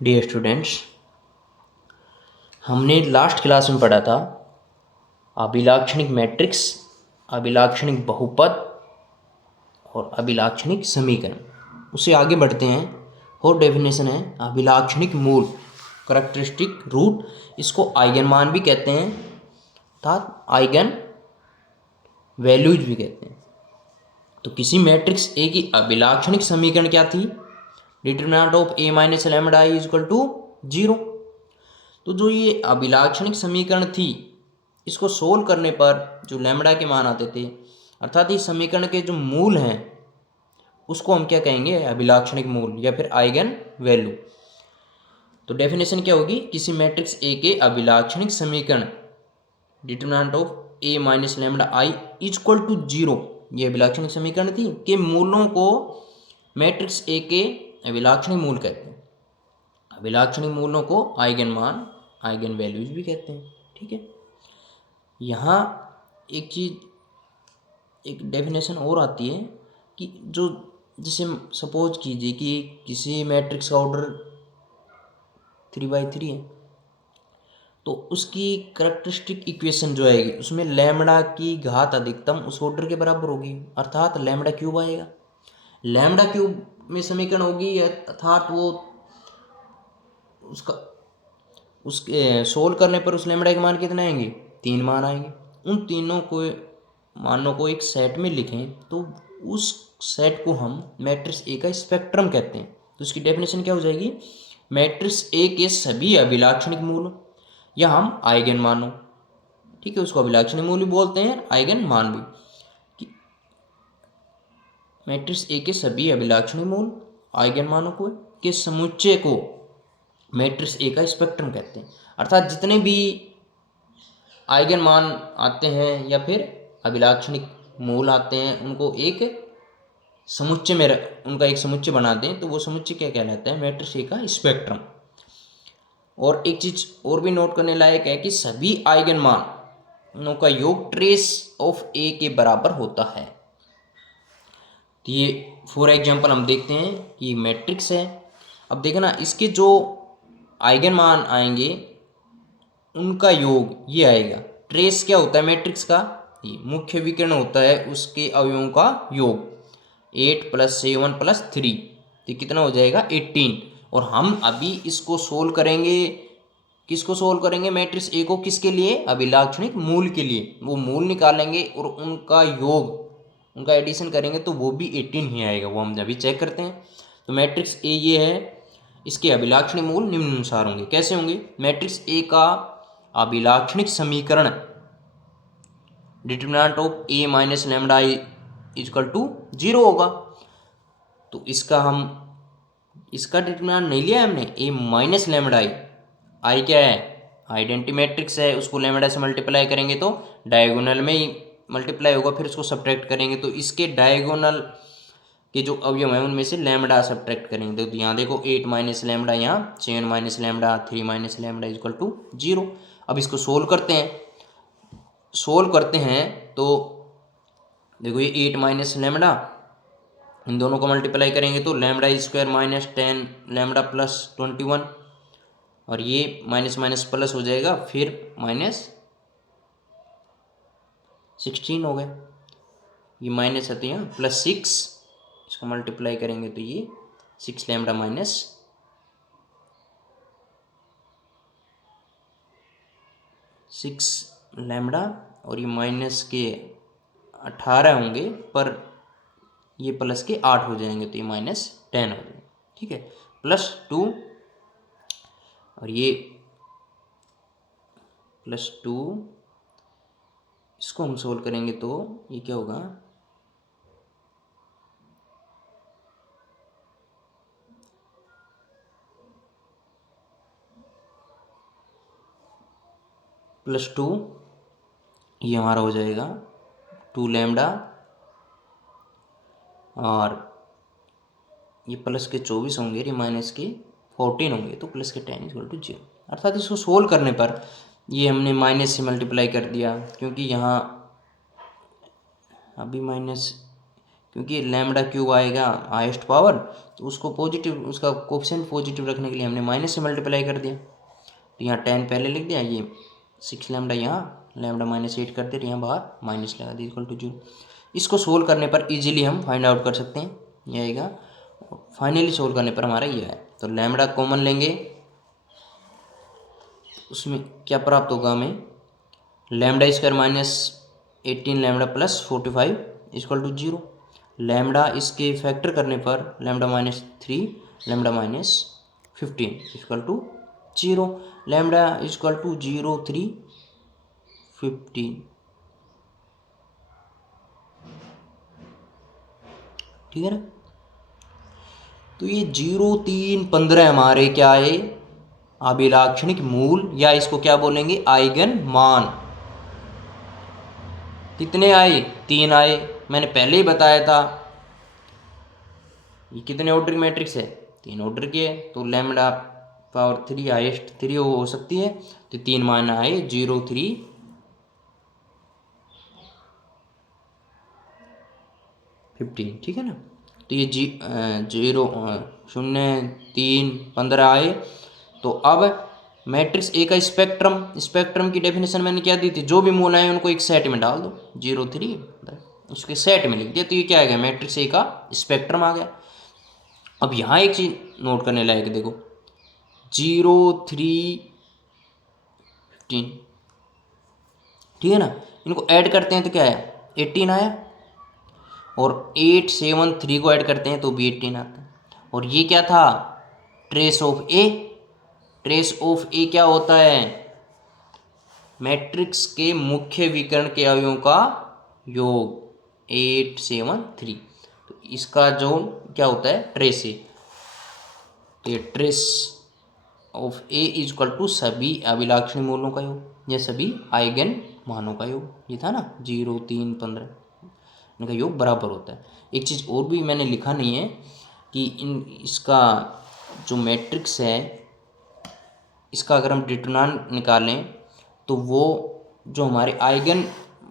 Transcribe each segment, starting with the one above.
Dear students, हमने last class में पढ़ा था अभिलाक्षणिक मैट्रिक्स, अभिलाक्षणिक बहुपद और अभिलाक्षणिक समीकरण। उससे आगे बढ़ते हैं। और डेफिनेशन है अभिलाक्षणिक मूल, करैक्टरिस्टिक रूट। इसको आइगन मान भी कहते हैं अर्थात आइगन वैल्यूज भी कहते हैं। तो किसी मैट्रिक्स ए की अभिलाक्षणिक समीकरण क्या थी? Determinant of A minus lambda I is equal to 0। तो जो ये अभिलाक्षणिक समीकरण थी, इसको सोल्व करने पर जो लैम्बडा के मान आते थे, अर्थात इस समीकरण के जो मूल हैं उसको हम क्या कहेंगे? अभिलाक्षणिक मूल या फिर आइगन वैल्यू। तो डेफिनेशन क्या होगी? किसी मैट्रिक्स ए के अभिलाक्षणिक समीकरण determinant of A minus lambda I is equal to 0, ये अभिलाक्षणिक समीकरण थी, के मूलों को मैट्रिक्स ए के अभिलाक्षणिक मूल कहते हैं। अभिलाक्षणिक मूलों को आइगन मान, आइगन वैल्यूज भी कहते हैं। ठीक है, यहाँ एक चीज़, एक डेफिनेशन और आती है कि जो जैसे सपोज कीजिए कि किसी मैट्रिक्स का ऑर्डर 3/3 है, तो उसकी करैक्टरिस्टिक इक्वेशन जो आएगी उसमें लैम्बडा की घात अधिकतम उस ऑर्डर के बराबर होगी, अर्थात लैम्बडा क्यूब आएगा। लैम्बडा क्यूब में समीकरण होगी, अर्थात वो उसके सोल्व करने पर उस लैम्बडा के मान कितने आएंगे? 3 मान आएंगे। उन तीनों को मानों को एक सेट में लिखें तो उस सेट को हम मैट्रिक्स ए का स्पेक्ट्रम कहते हैं। तो इसकी डेफिनेशन क्या हो जाएगी? मैट्रिक्स ए के सभी अभिलाक्षणिक मूल या हम आइगन मानो, ठीक है, उसको अभिलाक्षणिक मूल भी बोलते हैं, आइगन मान भी, कि मैट्रिक्स ए के सभी अभिलाक्षणिक मूल आइगन मानों को के समुच्चय को मैट्रिक्स ए का स्पेक्ट्रम कहते हैं। अर्थात जितने भी आइगन मान आते हैं या फिर अभिलाक्षणिक मूल आते हैं, उनको एक समुच्चय में उनका एक समुच्चय बना दें तो वो समुच्चय क्या कहलाता है? मैट्रिक्स ए का स्पेक्ट्रम। और एक चीज और भी नोट करने लायक है कि सभी आइगन मानों का योग ट्रेस ऑफ ए के बराबर होता है। तो ये फॉर एग्जाम्पल हम देखते हैं कि मैट्रिक्स है। अब देखना, इसके जो आइगन मान आएंगे उनका योग ये आएगा। ट्रेस क्या होता है मैट्रिक्स का? ये मुख्य विकर्ण होता है उसके अवयवों का योग। 8 + 7 + 3 तो कितना हो जाएगा? 18। और हम अभी इसको सोल्व करेंगे। किसको सोल्व करेंगे? मैट्रिक्स ए को। किसके लिए? अभिलाक्षणिक मूल के लिए। वो मूल निकालेंगे और उनका योग, उनका एडिशन करेंगे तो वो भी 18 ही आएगा। वो हम अभी चेक करते हैं। तो मैट्रिक्स ए ये है, इसके अभिलाक्षणिक मूल निम्नानुसार होंगे। कैसे होंगे? मैट्रिक्स ए का अभिलाक्षणिक समीकरण determinant of A minus lambda I is equal to 0 होगा। तो इसका डिटरमिनेंट नहीं लिया हमने, ए माइनस लैम्बडा आई। आई क्या है? आइडेंटिटी मैट्रिक्स है, उसको लैम्बडा से मल्टीप्लाई करेंगे तो डायगोनल में ही मल्टीप्लाई होगा, फिर उसको सब्ट्रैक्ट करेंगे तो इसके डायगोनल के जो अवयव हैं उनमें से लैम्बडा सब्ट्रैक्ट करेंगे। तो यहाँ देखो 8 माइनस लैम्बडा, यहाँ 7 minus lambda, 3 minus lambda is equal to 0। अब इसको सोल्व करते हैं तो देखो ये 8 माइनस लैम्बडा, इन दोनों को मल्टीप्लाई करेंगे तो lambda square minus 10 lambda plus 21, और ये माइनस माइनस प्लस हो जाएगा, फिर माइनस 16 हो गया। ये माइनस आती है प्लस 6, इसको मल्टीप्लाई करेंगे तो ये 6 लैम्बडा माइनस 6 लैम्बडा, और ये माइनस के 18 होंगे पर ये प्लस के 8 हो जाएंगे तो ये माइनस 10 हो जाएंगे। ठीक है, +2, और ये +2, इसको हम सोल्व करेंगे तो ये क्या होगा? +2, ये हमारा हो जाएगा 2 लैम्बडा, और ये प्लस के 24 होंगे, ये माइनस के 14 होंगे, तो प्लस के 10 इक्वल टू 0। अर्थात इसको सोल्व करने पर ये हमने माइनस से मल्टीप्लाई कर दिया, क्योंकि यहाँ अभी माइनस क्योंकि लैम्डा क्यूब आएगा हाईएस्ट पावर, तो उसको पॉजिटिव, उसका कोफिशिएंट पॉजिटिव रखने के लिए हमने माइनस से मल्टीप्लाई कर दिया। तो यहाँ 10 पहले लिख दिया, ये 6 लैम्डा यहाँ, लैम्डा -8 कर दिया, यहाँ बाहर माइनस लगा दिया इक्वल टू 0। इसको सोल्व करने पर इजीली हम फाइंड आउट कर सकते हैं, ये आएगा। फाइनली सोल्व करने पर हमारा ये है, तो लैम्डा कॉमन लेंगे, उसमें क्या प्राप्त होगा हमें, lambda square -18 lambda plus 45 equal to 0। Lambda इसके फैक्टर करने पर lambda -3 lambda -15 equal to 0। Lambda equal to 0 3 15, ठीक है ना। तो ये 0 3 15 हमारे क्या है, अभिलाक्षणिक मूल, या इसको क्या बोलेंगे, आइगन मान। कितने आए, 3 आए, मैंने पहले ही बताया था। ये कितने ऑर्डर की मैट्रिक्स है, 3 ऑर्डर की है, तो लैम्डा पावर 3 हाईएस्ट 3 हो सकती है, तो 3 मान आए 0 3 15, ठीक है ना। तो ये 0 0 3 15 आए। तो अब मैट्रिक्स ए का स्पेक्ट्रम, स्पेक्ट्रम की डेफिनेशन मैंने क्या दी थी, जो भी मूल आए उनको एक सेट में डाल दो, 0 3 उसके सेट में लिख दिया, तो ये क्या आ गया, मैट्रिक्स ए का स्पेक्ट्रम आ गया। अब यहाँ एक चीज नोट करने लायक देखो, 0 3 15, ठीक है ना। इनको ऐड करते हैं तो क्या आया, 18 आया, और 8 7 3 को ऐड करते हैं तो भी 18 आता है। और ये क्या था, trace of A. Trace of A क्या होता है, मैट्रिक्स के मुख्य विकर्ण के अवयवों का योग, 8 7 3। तो इसका जो क्या होता है, ट्रेस ए। तो ये trace of A is equal to सभी अभिलाक्षणी मूलों का योग, या सभी आइगन मानों का योग। ये था ना 0 3 15, इनका योग बराबर होता है। एक चीज़ और भी मैंने लिखा नहीं है कि इसका जो मैट्रिक्स है, इसका अगर हम डिटरमिनेंट निकालें तो वो जो हमारे आइगन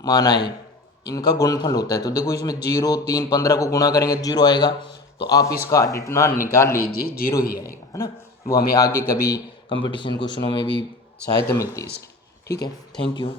मान आए इनका गुणनफल होता है। तो देखो इसमें 0 3 15 को गुणा करेंगे तो 0 आएगा, तो आप इसका डिटरमिनेंट निकाल लीजिए, 0 ही आएगा, है ना। वो हमें आगे कभी कंपटीशन क्वेश्चनों में भी सहायता मिलती है इसकी, ठीक है। Thank you.